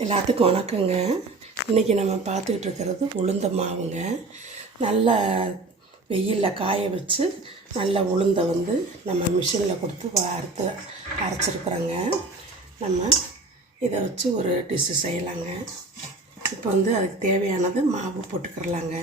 எல்லாத்துக்கும் வணக்கங்க. இன்றைக்கி நம்ம பார்த்துக்கிட்டு இருக்கிறது உளுந்த மாவுங்க. நல்லா வெயிலில் காய வச்சு நல்ல உளுந்தை நம்ம மிஷினில் கொடுத்து அரைச்சிருக்குறோங்க. நம்ம இதை வச்சு ஒரு டிஷ்ஷு செய்யலாங்க. இப்போ அதுக்கு தேவையானது மாவு போட்டுக்கிறலாங்க.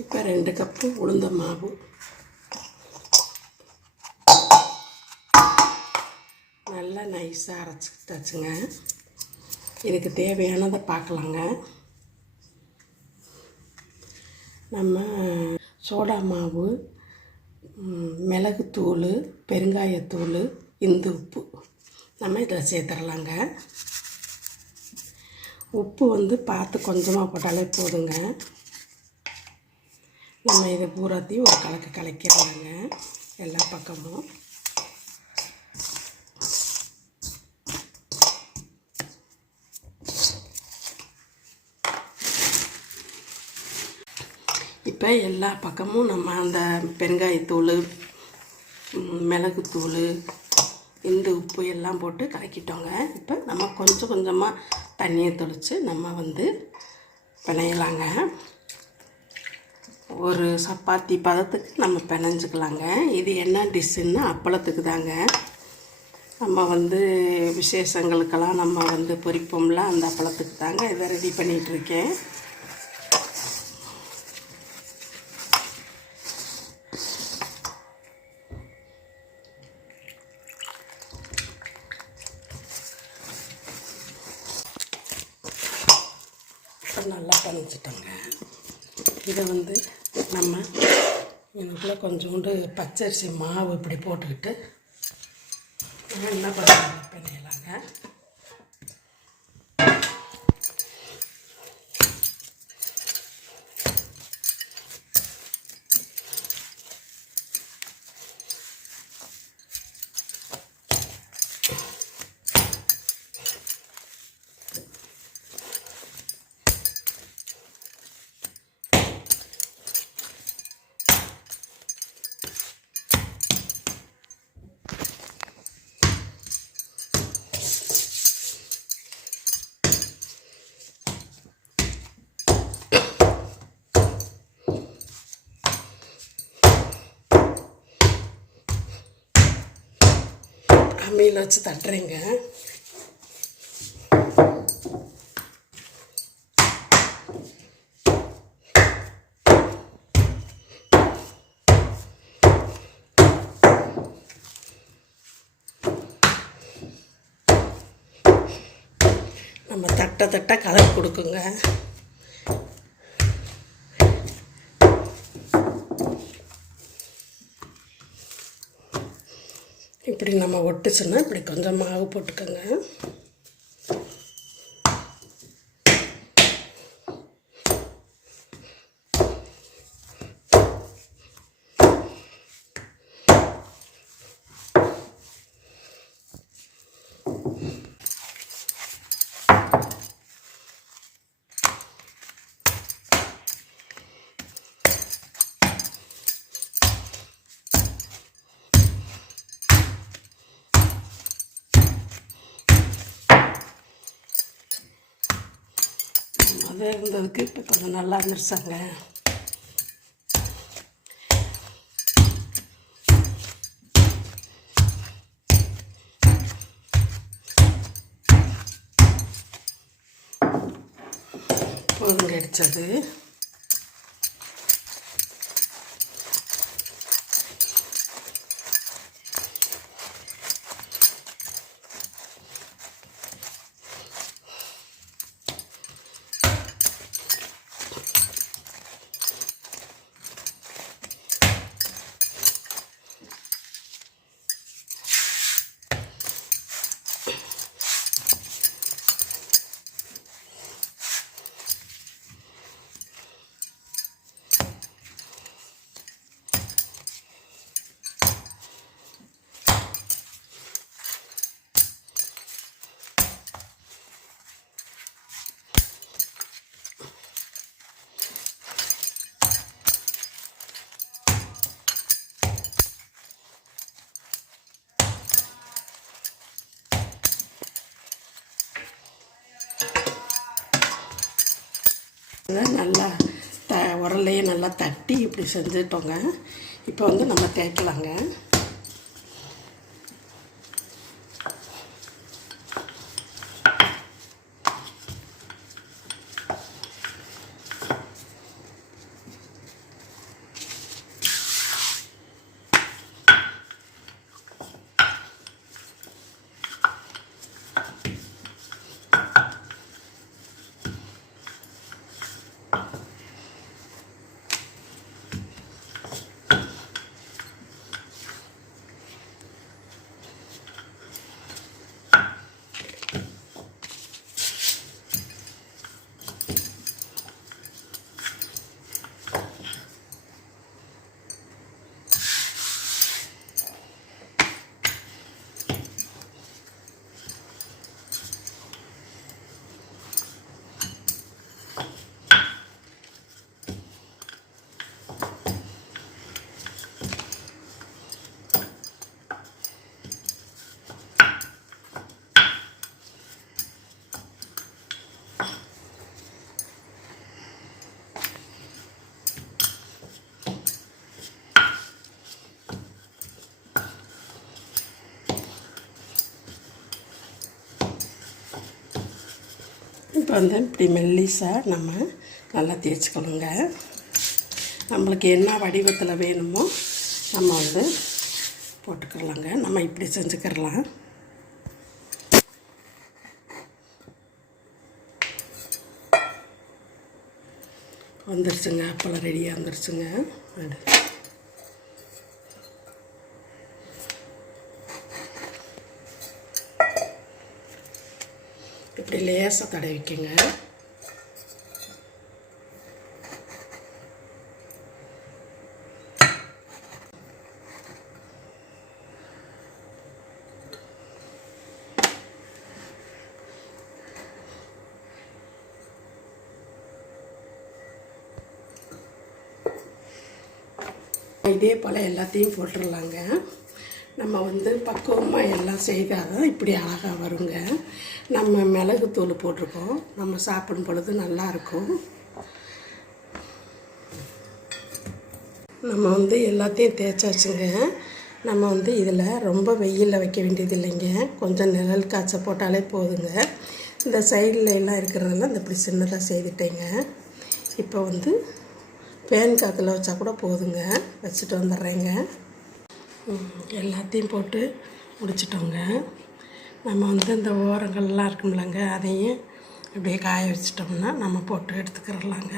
இப்போ 2 கப்பு உளுந்த மாவு, நல்லா நைஸாக அரைச்சிக்கிட்டாச்சுங்க. இதுக்கு தேவையானதை பார்க்கலாங்க. நம்ம சோடா மாவு, மிளகுத்தூள், பெருங்காயத்தூள், இந்து உப்பு நம்ம இதில் சேர்த்துடலாங்க. உப்பு பார்த்து கொஞ்சமாக போட்டாலே போதுங்க. நம்ம இதை பூராத்தையும் ஒரு கலக்கிடலாங்க எல்லா பக்கமும். இப்போ எல்லா பக்கமும் நம்ம அந்த பெருங்காயத்தூள், மிளகுத்தூள், இந்து உப்பு எல்லாம் போட்டு கலக்கிட்டோங்க. இப்போ நம்ம கொஞ்சம் கொஞ்சமாக தண்ணியை தெளித்து நம்ம பிணையலாங்க. ஒரு சப்பாத்தி பதத்துக்கு நம்ம பிணைஞ்சிக்கலாங்க. இது என்ன டிஷ்ஷுன்னு அப்பளத்துக்கு தாங்க. நம்ம விசேஷங்களுக்கெல்லாம் நம்ம பொரிப்போம்ல, அந்த அப்பளத்துக்கு தாங்க இதை ரெடி பண்ணிகிட்ருக்கேன். நல்லா பிணைச்சிட்டோங்க. இதை நம்ம எனக்குள்ளே கொஞ்சோண்டு பச்சரிசி மாவு இப்படி போட்டுக்கிட்டு என்ன பண்ணுறாங்க பிணையலாங்க. அம்மியில் வச்சு தட்டுறேங்க. நம்ம தட்ட கலர் கொடுக்குங்க. இப்படி நம்ம ஒட்டுச்சுன்னா இப்படி கொஞ்சம் மாவு போட்டுக்கோங்க. அது இருந்ததுக்கு இப்போ கொஞ்சம் நல்லா இருந்துருச்சாங்க. போதுங்க அடித்தது. நல்லா உரல்லையே நல்லா தட்டி இப்படி செஞ்சுட்டோங்க. இப்போ வந்து நம்ம தேய்க்கலாங்க. இப்போ வந்து இப்படி மெல்லிசாக நம்ம நல்லா தேய்ச்சிக்கணுங்க. நம்மளுக்கு என்ன வடிவத்தில் வேணுமோ நம்ம வந்து போட்டுக்கிறலாங்க. நம்ம இப்படி செஞ்சுக்கிறலாம். வந்துருச்சுங்க, அப்பளம் ரெடியாக வந்துருச்சுங்க. இப்படி லேசாக தடவிக்கங்க. இதே போல் எல்லாத்தையும் போட்டுடலாங்க. நம்ம வந்து பக்குவமாக எல்லாம் செய்தால் தான் இப்படி அழகாக வருங்க. நம்ம மிளகுத்தூள் போட்டிருக்கோம், நம்ம சாப்பிடும் பொழுது நல்லாயிருக்கும். நம்ம வந்து எல்லாத்தையும் தேய்ச்சாச்சுங்க. நம்ம வந்து இதில் ரொம்ப வெயிலில் வைக்க வேண்டியது இல்லைங்க. கொஞ்சம் நிழல் காய்ச்ச போட்டாலே போதுங்க. இந்த சைடில் எல்லாம் இருக்கிறதெல்லாம் இந்த இப்படி சின்னதாக செய்துட்டேங்க. இப்போ வந்து ஃபேன் காற்றுல வச்சா கூட போதுங்க. வச்சுட்டு வந்துடுறேங்க. எல்லாத்தையும் போட்டு முடிச்சிட்டோங்க. நம்ம வந்து இந்த ஓரங்கள்லாம் இருக்கும்லங்க, அதையும் அப்படியே காய வச்சிட்டோம்னா நம்ம போட்டு எடுத்துக்கிறலாங்க.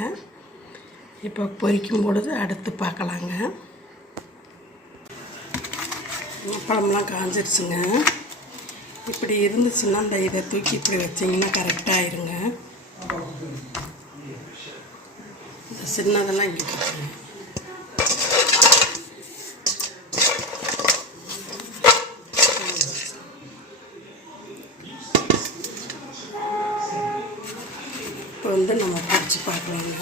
இப்போ பொரிக்கும் பொழுது அடுத்து பார்க்கலாங்க. அப்பளம்லாம் காஞ்சிருச்சுங்க. இப்படி இருந்துச்சுன்னா இந்த இதை தூக்கி இப்படி வச்சிங்கன்னா கரெக்டாக ஆயிருங்க. இந்த சின்னதெல்லாம் இங்கே போட்டுருங்க. இப்போ வந்து நம்ம பொரிச்சு பார்க்கலாங்க.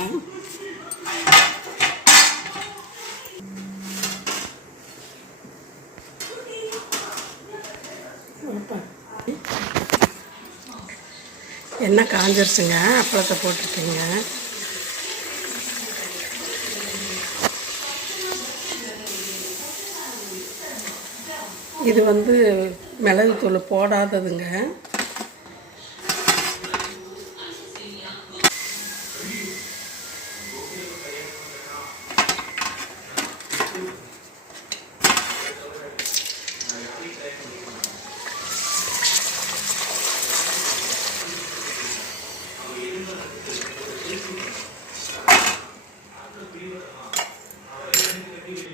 எண்ணெய் காஞ்சிருச்சுங்க. அப்பளத்தை போட்டிருக்கேங்க. இது வந்து மிளகுத்தூள் போடாததுங்க.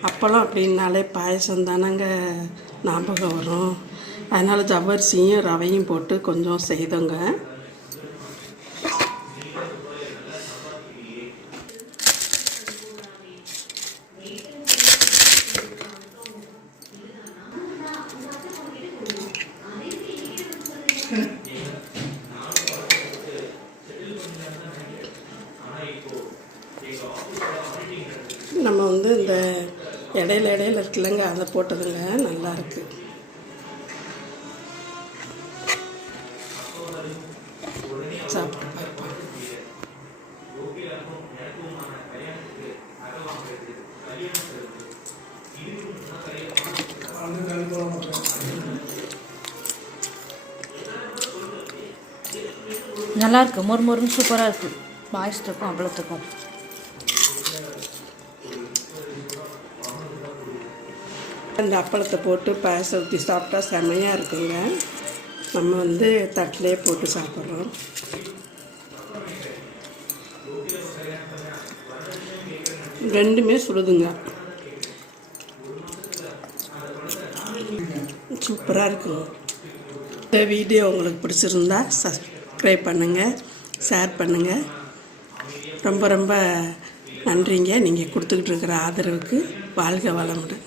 அப்பளம் அப்படின்னாலே பாயசம் தானங்க ஞாபகம் வரும். அதனால் ஜவ்வரிசியும் ரவையும் போட்டு கொஞ்சம் செய்தோங்க. நம்ம வந்து இந்த இடையில இருக்குல்லங்க, அதை போட்டதுங்க நல்லாயிருக்கு. சாப்பிட்டு பார்ப்போம். நல்லாயிருக்கு, மொறு மொறுன்னு சூப்பராக இருக்குது. பாயசத்துக்கும் அவ்வளோத்துக்கும். அந்த அப்பளத்தை போட்டு பாயசம் ஊற்றி சாப்பிட்டா செமையாக இருக்குங்க. நம்ம வந்து தட்டிலே போட்டு சாப்பிட்றோம். ரெண்டுமே சுடுதுங்க, சூப்பராக இருக்குங்க. இந்த வீடியோ உங்களுக்கு பிடிச்சிருந்தா சப்ஸ்கிரைப் பண்ணுங்கள், ஷேர் பண்ணுங்கள். ரொம்ப ரொம்ப நன்றிங்க. நீங்கள் கொடுத்துக்கிட்டு இருக்கிற ஆதரவுக்கு வாழ்க வளமுடன்.